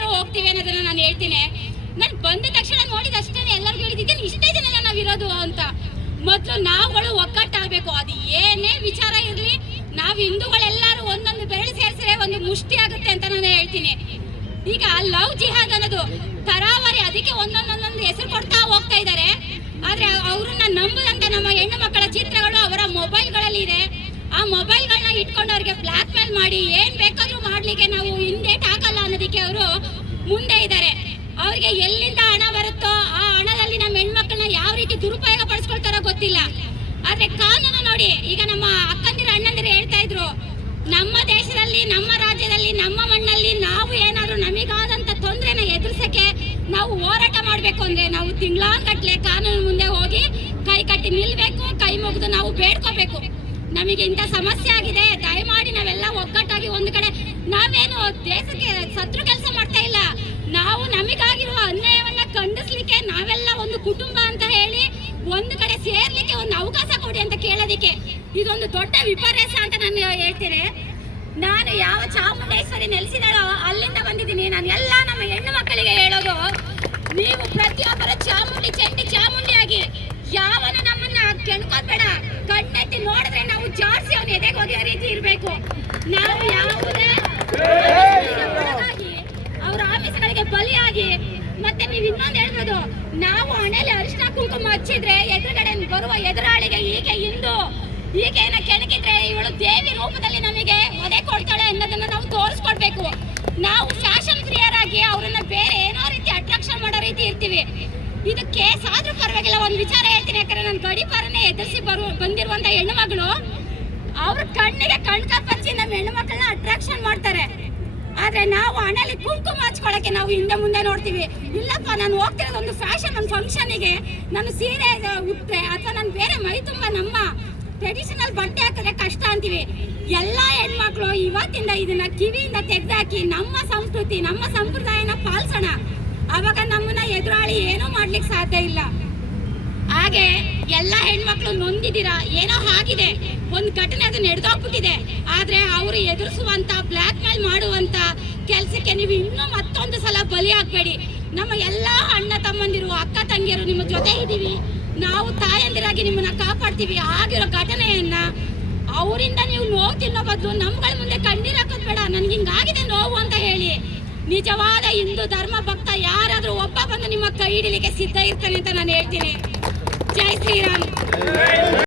ಬೇಕಾದ್ರೂ ಹೋಗ್ತೀವಿ ಅನ್ನೋದನ್ನ ನಾನು ಹೇಳ್ತೀನಿ. ನಾನು ಬಂದ ತಕ್ಷಣ ನೋಡಿದ ಅಷ್ಟೇ ಎಲ್ಲರಿಗೂ ಹೇಳಿದ್ದೀನಿ ಇಷ್ಟೇ ಜನ ನಾವಿರೋದು ಅಂತ. ಮೊದಲು ನಾವುಗಳು ಒಗ್ಗಟ್ಟಾಗಬೇಕು. ಅದು ಏನೇ ವಿಚಾರ ಇರಲಿ, ನಾವು ಹಿಂದೂಗಳೆಲ್ಲರೂ ಒಂದೊಂದು ಬೆರಳು ಸೇರಿಸಿದ್ರೆ ಒಂದು ಮುಷ್ಟಿ ಆಗುತ್ತೆ ಅಂತ ನಾನು ಹೇಳ್ತೀನಿ. ಈಗ ಲವ್ ಜಿಹಾದ್ ಅನ್ನೋದು ತರಾವರಿ, ಅದಕ್ಕೆ ಒಂದೊಂದೊಂದೊಂದು ಹೆಸರು ಕೊಡ್ತಾ ಹೋಗ್ತಾ ಇದ್ದಾರೆ. ಆದ್ರೆ ಅವ್ರನ್ನ ನಂಬದಂತ ನಮ್ಮ ಹೆಣ್ಣು ಮಕ್ಕಳ ಚಿತ್ರಗಳು ಅವರ ಮೊಬೈಲ್ಗಳಲ್ಲಿ ಇದೆ. ಆ ಮೊಬೈಲ್ಗಳನ್ನ ಇಟ್ಕೊಂಡು ಅವ್ರಿಗೆ ಬ್ಲಾಕ್ ಮೇಲ್ ಮಾಡಿ ಏನ್ ಬೇಕಾದ್ರೂ ಮಾಡ್ಲಿಕ್ಕೆ ನಾವು ಹಿಂದೇಟ್ ಹಾಕಲ್ಲ ಅನ್ನೋದಕ್ಕೆ ಅವರು ಮುಂದೆ ಇದ್ದಾರೆ. ಅವ್ರಿಗೆ ಎಲ್ಲಿಂದ ಹಣ ಬರುತ್ತೋ ಆ ಹಣದಲ್ಲಿ ನಮ್ಮ ಹೆಣ್ಮಕ್ಳನ್ನ ಯಾವ ರೀತಿ ದುರುಪಯೋಗ ಪಡಿಸ್ಕೊಳ್ತಾರೋ ಗೊತ್ತಿಲ್ಲ. ಆದ್ರೆ ಕಾನೂನು ನೋಡಿ, ಈಗ ನಮ್ಮ ಅಕ್ಕಂದಿರು ಅಣ್ಣಂದಿರು ಹೇಳ್ತಾ ಇದ್ರು, ನಮ್ಮ ದೇಶದಲ್ಲಿ ನಮ್ಮ ರಾಜ್ಯದಲ್ಲಿ ನಮ್ಮ ಮಣ್ಣಲ್ಲಿ ನಾವು ಏನಾದ್ರು ನಮಗಾದಂತ ತೊಂದರೆನ ಎದುರಿಸಕ್ಕೆ ನಾವು ಹೋರಾಟ ಮಾಡ್ಬೇಕು ಅಂದ್ರೆ ನಾವು ತಿಂಗಳಾಂಗಟ್ಲೆ ಕಾನೂನು ಮುಂದೆ ಹೋಗಿ ಕೈ ಕಟ್ಟಿ ನಿಲ್ಬೇಕು, ಕೈ ಮುಗಿದು ನಾವು ಬೇಡ್ಕೋಬೇಕು. ನಮಗೆ ಇಂಥ ಸಮಸ್ಯೆ ಆಗಿದೆ, ದಯಮಾಡಿ ನಾವೆಲ್ಲ ಒಗ್ಗಟ್ಟಾಗಿ ಒಂದು ಕಡೆ, ನಾವೇನು ದೇಶಕ್ಕೆ ಶತ್ರು ಕೆಲಸ ಮಾಡ್ತಾ ಇಲ್ಲ, ನಾವು ನಮಗಾಗಿರುವ ಅನ್ಯಾಯವನ್ನ ಖಂಡಿಸ್ಲಿಕ್ಕೆ ನಾವೆಲ್ಲ ಒಂದು ಕುಟುಂಬ ಅಂತ ಹೇಳಿ ಒಂದು ಕಡೆ ಸೇರ್ಲಿಕ್ಕೆ ಒಂದು ಅವಕಾಶ ಕೊಡಿ ಅಂತ ಕೇಳೋದಿಕ್ಕೆ ಇದೊಂದು ದೊಡ್ಡ ವಿಪರ್ಯಾಸ ಅಂತ ನಾನು ಹೇಳ್ತೇನೆ. ನಾನು ಯಾವ ಚಾಮುಂಡೇಶ್ವರಿ ನೆಲೆಸಿದಾಳೋ ಅಲ್ಲಿಂದ ಬಂದಿದ್ದೀನಿ. ನಾನು ಎಲ್ಲ ನಮ್ಮ ಹೆಣ್ಣು ಮಕ್ಕಳಿಗೆ ಹೇಳೋದು, ನೀವು ಪ್ರತಿಯೊಬ್ಬರ ಚಾಮುಂಡಿ ಚಂಡಿ ಚಾಮುಂಡಿಯಾಗಿ ಯಾವನ ನಮ್ಮನ್ನ ಕೆಣ್ಕೋದ್ಬೇಡ. ಕಣ್ಣೆತ್ತಿ ನೋಡಿದ್ರೆ ನಾವು ಜಾಸ್ತಿ ಅವನು ಎದೆಗೆ ಹೋಗಿರೋ ರೀತಿ ಇರಬೇಕು. ನಾವು ಯಾವುದೇ ಅವ್ರ ಆಫೀಸ್ಗಳಿಗೆ ಬಲಿಯಾಗಿ, ಮತ್ತೆ ನೀವು ಇನ್ನೊಂದು ಹೇಳ್ಬೋದು, ನಾವು ಹಣೆಯಲ್ಲಿ ಅರಿಶಿನ ಕುಂಕುಮ ಹಚ್ಚಿದ್ರೆ ಎದುರುಗಡೆ ಬರುವ ಎದುರಾಳಿಗೆ ಹೀಗೆ ಇಂದು ಹೀಗೇನ ಕೆಣಕಿದ್ರೆ ಇವಳು ದೇವಿ ರೂಪದಲ್ಲಿ ನಮಗೆ ಒದೆ ಕೊಡ್ತಾಳೆ ಅನ್ನೋದನ್ನ ನಾವು ತೋರಿಸ್ಕೊಡ್ಬೇಕು. ನಾವು ಫ್ಯಾಷನ್ ಪ್ರಿಯರಾಗಿ ಅವ್ರನ್ನ ಬೇರೆ ಏನೋ ರೀತಿ ಅಟ್ರಾಕ್ಷನ್ ಮಾಡೋ ರೀತಿ ಇರ್ತೀವಿ. ಇದು ಕೇಸ್ ಆದ್ರೂ ಪರವಾಗಿಲ್ಲ. ಒಂದು ವಿಚಾರ ಹೇಳ್ತೀನಿ, ಯಾಕಂದ್ರೆ ನಾನು ಗಡಿಪಾರನೆ ಎದುರಿಸಿ ಬಂದಿರುವಂತ ಹೆಣ್ಣು ಮಗಳು, ಅವ್ರ ಕಣ್ಣಿಗೆ ಕಣ್ಕಪ್ಪಚ್ಚಿ ನಮ್ಮ ಹೆಣ್ಣು ಮಕ್ಕಳನ್ನ ಅಟ್ರಾಕ್ಷನ್ ಮಾಡ್ತಾರೆ. ಆದ್ರೆ ನಾವು ಹಣೆಯಲ್ಲಿ ಕುಂಕುಮ ಹಚ್ಕೊಳಕ್ಕೆ ನಾವು ಹಿಂದೆ ಮುಂದೆ ನೋಡ್ತೀವಿ. ಇಲ್ಲಪ್ಪ, ನಾನು ಹೋಗ್ತಿರೋದು ಒಂದು ಫ್ಯಾಷನ್, ಒಂದು ಫಂಕ್ಷನಿಗೆ ನಾನು ಸೀರೆ ಉಟ್ರೆ ಅಥವಾ ನಾನು ಬೇರೆ ಮೈ ತುಂಬ ನಮ್ಮ ಟ್ರೆಡಿಷನಲ್ ಬಟ್ಟೆ ಹಾಕಿದ್ರೆ ಕಷ್ಟ ಅಂತೀವಿ. ಎಲ್ಲ ಹೆಣ್ಮಕ್ಳು ಇವತ್ತಿಂದ ಇದನ್ನ ಕಿವಿಯಿಂದ ತೆಗೆದಾಕಿ ನಮ್ಮ ಸಂಸ್ಕೃತಿ ನಮ್ಮ ಸಂಪ್ರದಾಯನ ಪಾಲಿಸೋಣ. ಆವಾಗ ನಮ್ಮನ್ನ ಎದುರಾಳಿ ಏನೂ ಮಾಡ್ಲಿಕ್ಕೆ ಸಾಧ್ಯ ಇಲ್ಲ. ಹಾಗೆ ಎಲ್ಲ ಹೆಣ್ಮಕ್ಳು ನೊಂದಿದ್ದೀರಾ, ಏನೋ ಆಗಿದೆ, ಒಂದು ಘಟನೆ ಅದು ನಡೆದೋಗ್ಬಿಟ್ಟಿದೆ. ಆದ್ರೆ ಅವರು ಎದುರಿಸುವಂತ ಬ್ಲಾಕ್ ಮೇಲ್ ಮಾಡುವಂತ ಕೆಲಸಕ್ಕೆ ನೀವು ಇನ್ನೂ ಮತ್ತೊಂದು ಸಲ ಬಲಿ ಆಗ್ಬೇಡಿ. ನಮ್ಮ ಎಲ್ಲ ಅಣ್ಣ ತಮ್ಮಂದಿರು ಅಕ್ಕ ತಂಗಿಯರು ನಿಮ್ಮ ಜೊತೆ ಇದ್ದೀವಿ, ನಾವು ತಾಯಂದಿರಾಗಿ ನಿಮ್ಮನ್ನ ಕಾಪಾಡ್ತೀವಿ. ಆಗಿರೋ ಘಟನೆಯನ್ನ ಅವರಿಂದ ನೀವು ನೋವು ತಿನ್ನೋ ಬದಲು ನಮ್ಗಳ ಮುಂದೆ ಕಣ್ಣೀರ್ ಹಾಕೋದ್ ಬೇಡ, ನನ್ಗೆ ಹಿಂಗಾಗಿದೆ ನೋವು ಅಂತ ಹೇಳಿ. ನಿಜವಾದ ಹಿಂದೂ ಧರ್ಮ ಭಕ್ತ ಯಾರಾದ್ರೂ ಒಬ್ಬ ಬಂದು ನಿಮ್ಮ ಕೈ ಹಿಡಿಲಿಕ್ಕೆ ಸಿದ್ಧ ಇರ್ತಾನೆ ಅಂತ ನಾನು ಹೇಳ್ತೀನಿ. ಜೈ ಶ್ರೀರಾಮ್.